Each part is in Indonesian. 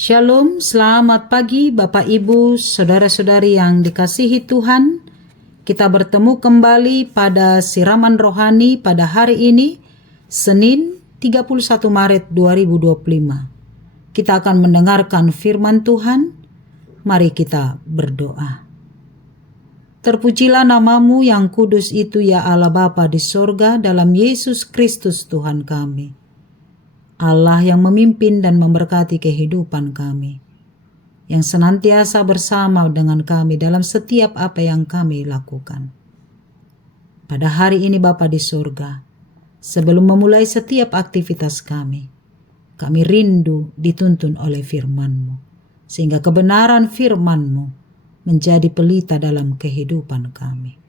Shalom, selamat pagi Bapak Ibu, Saudara-saudari yang dikasihi Tuhan. Kita bertemu kembali pada siraman rohani pada hari ini, Senin 31 Maret 2025. Kita akan mendengarkan firman Tuhan. Mari kita berdoa. Terpujilah namamu yang kudus itu ya Allah Bapa di sorga, dalam Yesus Kristus Tuhan kami. Allah yang memimpin dan memberkati kehidupan kami, yang senantiasa bersama dengan kami dalam setiap apa yang kami lakukan. Pada hari ini Bapa di surga, sebelum memulai setiap aktivitas kami rindu dituntun oleh firman-Mu, sehingga kebenaran firman-Mu menjadi pelita dalam kehidupan kami.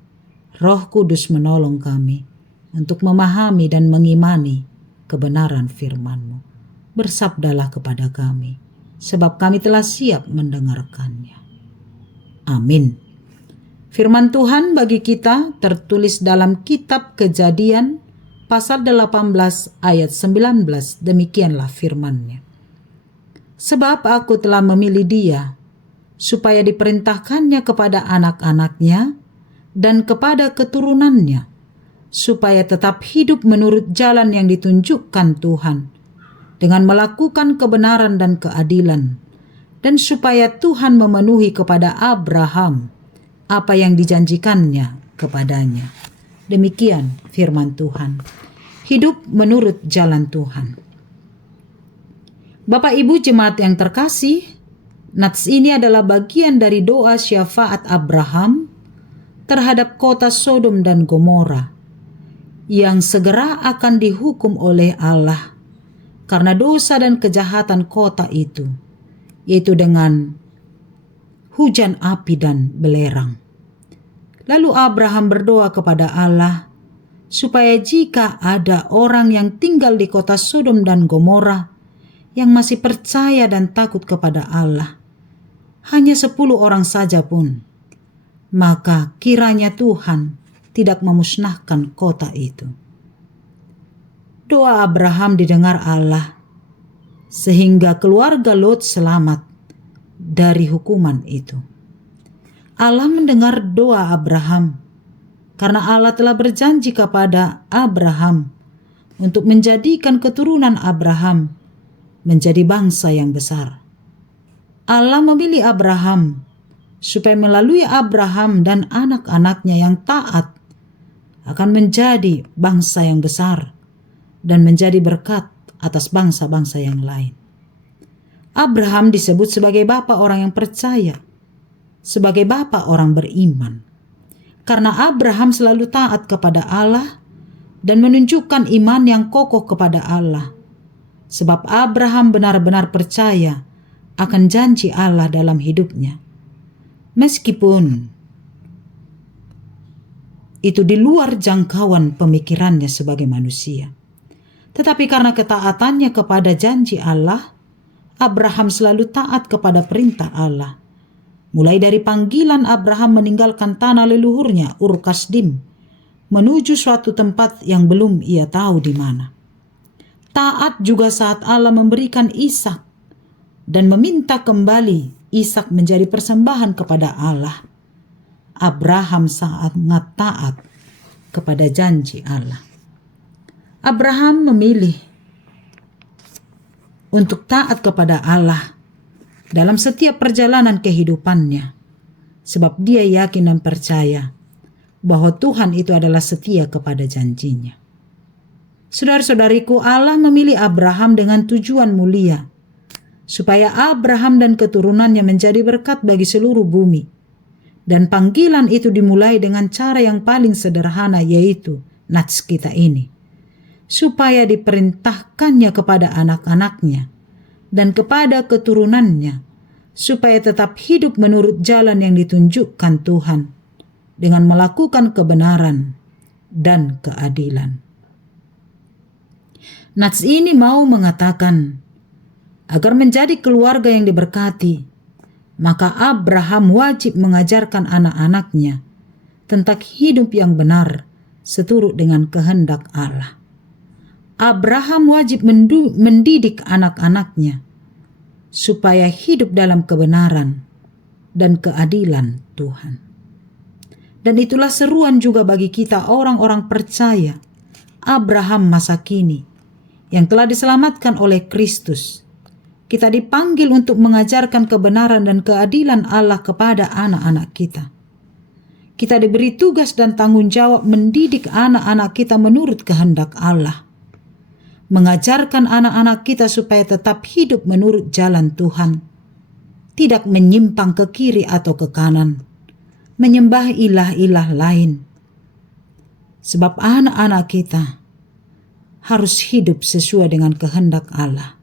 Roh Kudus menolong kami untuk memahami dan mengimani kebenaran firman-Mu. Bersabdalah kepada kami, sebab kami telah siap mendengarkannya. Amin. Firman Tuhan bagi kita tertulis dalam kitab Kejadian pasal 18 ayat 19. Demikianlah firman-Nya. Sebab aku telah memilih dia, supaya diperintahkannya kepada anak-anaknya dan kepada keturunannya, supaya tetap hidup menurut jalan yang ditunjukkan Tuhan, dengan melakukan kebenaran dan keadilan, dan supaya Tuhan memenuhi kepada Abraham apa yang dijanjikannya kepadanya. Demikian firman Tuhan. Hidup menurut jalan Tuhan. Bapak Ibu jemaat yang terkasih, nats ini adalah bagian dari doa syafaat Abraham terhadap kota Sodom dan Gomora yang segera akan dihukum oleh Allah karena dosa dan kejahatan kota itu, yaitu dengan hujan api dan belerang. Lalu Abraham berdoa kepada Allah supaya jika ada orang yang tinggal di kota Sodom dan Gomora yang masih percaya dan takut kepada Allah, hanya 10 orang saja pun, maka kiranya Tuhan tidak memusnahkan kota itu. Doa Abraham didengar Allah, sehingga keluarga Lot selamat dari hukuman itu. Allah mendengar doa Abraham, karena Allah telah berjanji kepada Abraham untuk menjadikan keturunan Abraham menjadi bangsa yang besar. Allah memilih Abraham supaya melalui Abraham dan anak-anaknya yang taat akan menjadi bangsa yang besar dan menjadi berkat atas bangsa-bangsa yang lain. Abraham disebut sebagai bapa orang yang percaya, sebagai bapa orang beriman, karena Abraham selalu taat kepada Allah dan menunjukkan iman yang kokoh kepada Allah, sebab Abraham benar-benar percaya akan janji Allah dalam hidupnya, meskipun itu di luar jangkauan pemikirannya sebagai manusia. Tetapi karena ketaatannya kepada janji Allah, Abraham selalu taat kepada perintah Allah. Mulai dari panggilan Abraham meninggalkan tanah leluhurnya Ur Kasdim menuju suatu tempat yang belum ia tahu di mana. Taat juga saat Allah memberikan Ishak dan meminta kembali Ishak menjadi persembahan kepada Allah. Abraham sangat taat kepada janji Allah. Abraham memilih untuk taat kepada Allah dalam setiap perjalanan kehidupannya, sebab dia yakin dan percaya bahwa Tuhan itu adalah setia kepada janjinya. Saudara-saudariku, Allah memilih Abraham dengan tujuan mulia, supaya Abraham dan keturunannya menjadi berkat bagi seluruh bumi. Dan panggilan itu dimulai dengan cara yang paling sederhana, yaitu nats kita ini, supaya diperintahkannya kepada anak-anaknya dan kepada keturunannya, supaya tetap hidup menurut jalan yang ditunjukkan Tuhan dengan melakukan kebenaran dan keadilan. Nats ini mau mengatakan, agar menjadi keluarga yang diberkati, maka Abraham wajib mengajarkan anak-anaknya tentang hidup yang benar seturut dengan kehendak Allah. Abraham wajib mendidik anak-anaknya supaya hidup dalam kebenaran dan keadilan Tuhan. Dan itulah seruan juga bagi kita orang-orang percaya Abraham masa kini yang telah diselamatkan oleh Kristus. Kita dipanggil untuk mengajarkan kebenaran dan keadilan Allah kepada anak-anak kita. Kita diberi tugas dan tanggung jawab mendidik anak-anak kita menurut kehendak Allah. Mengajarkan anak-anak kita supaya tetap hidup menurut jalan Tuhan. Tidak menyimpang ke kiri atau ke kanan. Menyembah ilah-ilah lain. Sebab anak-anak kita harus hidup sesuai dengan kehendak Allah.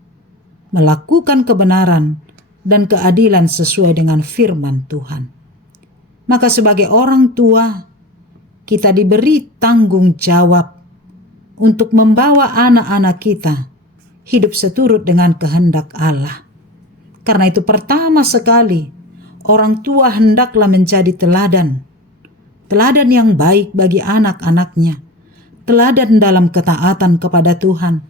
Melakukan kebenaran dan keadilan sesuai dengan firman Tuhan. Maka sebagai orang tua, kita diberi tanggung jawab untuk membawa anak-anak kita hidup seturut dengan kehendak Allah. Karena itu pertama sekali, orang tua hendaklah menjadi teladan. Teladan yang baik bagi anak-anaknya. Teladan dalam ketaatan kepada Tuhan.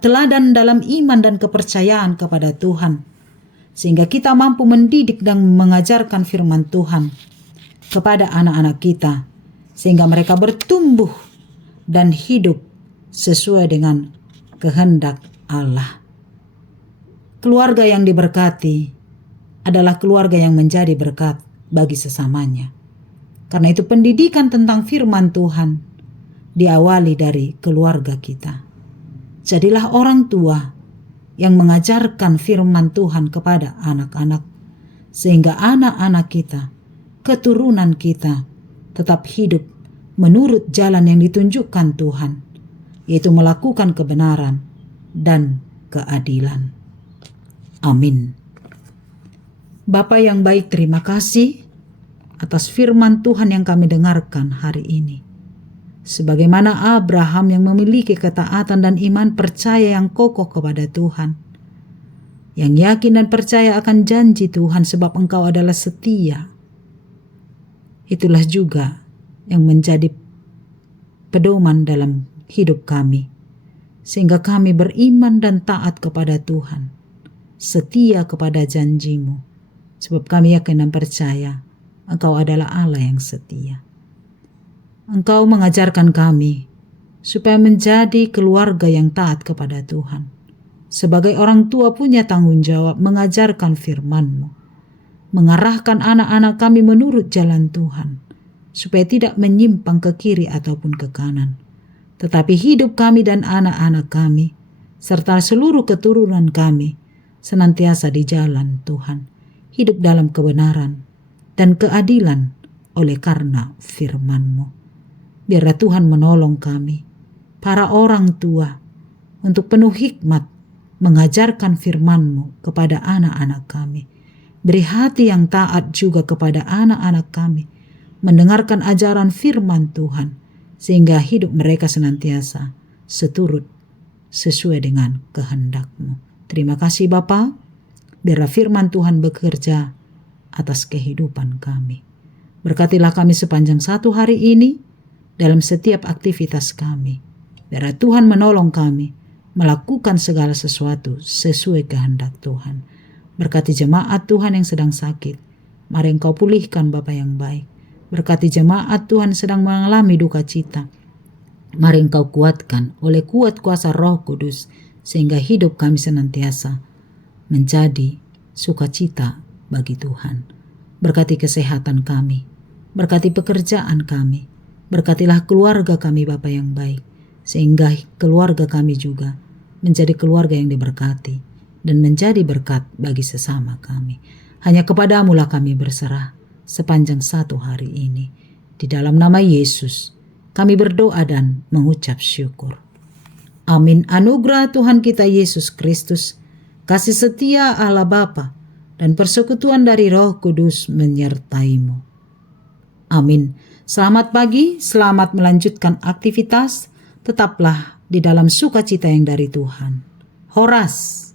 Teladan dalam iman dan kepercayaan kepada Tuhan. Sehingga kita mampu mendidik dan mengajarkan firman Tuhan kepada anak-anak kita. Sehingga mereka bertumbuh dan hidup sesuai dengan kehendak Allah. Keluarga yang diberkati adalah keluarga yang menjadi berkat bagi sesamanya. Karena itu pendidikan tentang firman Tuhan diawali dari keluarga kita. Jadilah orang tua yang mengajarkan firman Tuhan kepada anak-anak, sehingga anak-anak kita, keturunan kita, tetap hidup menurut jalan yang ditunjukkan Tuhan, yaitu melakukan kebenaran dan keadilan. Amin. Bapa yang baik, terima kasih atas firman Tuhan yang kami dengarkan hari ini. Sebagaimana Abraham yang memiliki ketaatan dan iman percaya yang kokoh kepada Tuhan, yang yakin dan percaya akan janji Tuhan sebab Engkau adalah setia. Itulah juga yang menjadi pedoman dalam hidup kami, sehingga kami beriman dan taat kepada Tuhan, setia kepada janji-Mu, sebab kami yakin dan percaya Engkau adalah Allah yang setia. Engkau mengajarkan kami supaya menjadi keluarga yang taat kepada Tuhan. Sebagai orang tua punya tanggung jawab mengajarkan firman-Mu, mengarahkan anak-anak kami menurut jalan Tuhan, supaya tidak menyimpang ke kiri ataupun ke kanan. Tetapi hidup kami dan anak-anak kami, serta seluruh keturunan kami, senantiasa di jalan Tuhan, hidup dalam kebenaran dan keadilan oleh karena firman-Mu. Biarlah Tuhan menolong kami, para orang tua, untuk penuh hikmat mengajarkan firman-Mu kepada anak-anak kami. Beri hati yang taat juga kepada anak-anak kami, mendengarkan ajaran firman Tuhan, sehingga hidup mereka senantiasa seturut sesuai dengan kehendak-Mu. Terima kasih Bapa, biarlah firman Tuhan bekerja atas kehidupan kami. Berkatilah kami sepanjang satu hari ini, dalam setiap aktivitas kami. Biarlah Tuhan menolong kami melakukan segala sesuatu sesuai kehendak Tuhan. Berkati jemaat Tuhan yang sedang sakit. Mari Engkau pulihkan Bapa yang baik. Berkati jemaat Tuhan sedang mengalami duka cita. Mari Engkau kuatkan oleh kuat kuasa Roh Kudus, sehingga hidup kami senantiasa menjadi sukacita bagi Tuhan. Berkati kesehatan kami. Berkati pekerjaan kami. Berkatilah keluarga kami Bapa yang baik, sehingga keluarga kami juga menjadi keluarga yang diberkati dan menjadi berkat bagi sesama kami. Hanya kepadamu lah kami berserah sepanjang satu hari ini. Di dalam nama Yesus kami berdoa dan mengucap syukur. Amin. Anugerah Tuhan kita Yesus Kristus, kasih setia Allah Bapa, dan persekutuan dari Roh Kudus menyertai-Mu. Amin. Selamat pagi, selamat melanjutkan aktivitas, tetaplah di dalam sukacita yang dari Tuhan. Horas.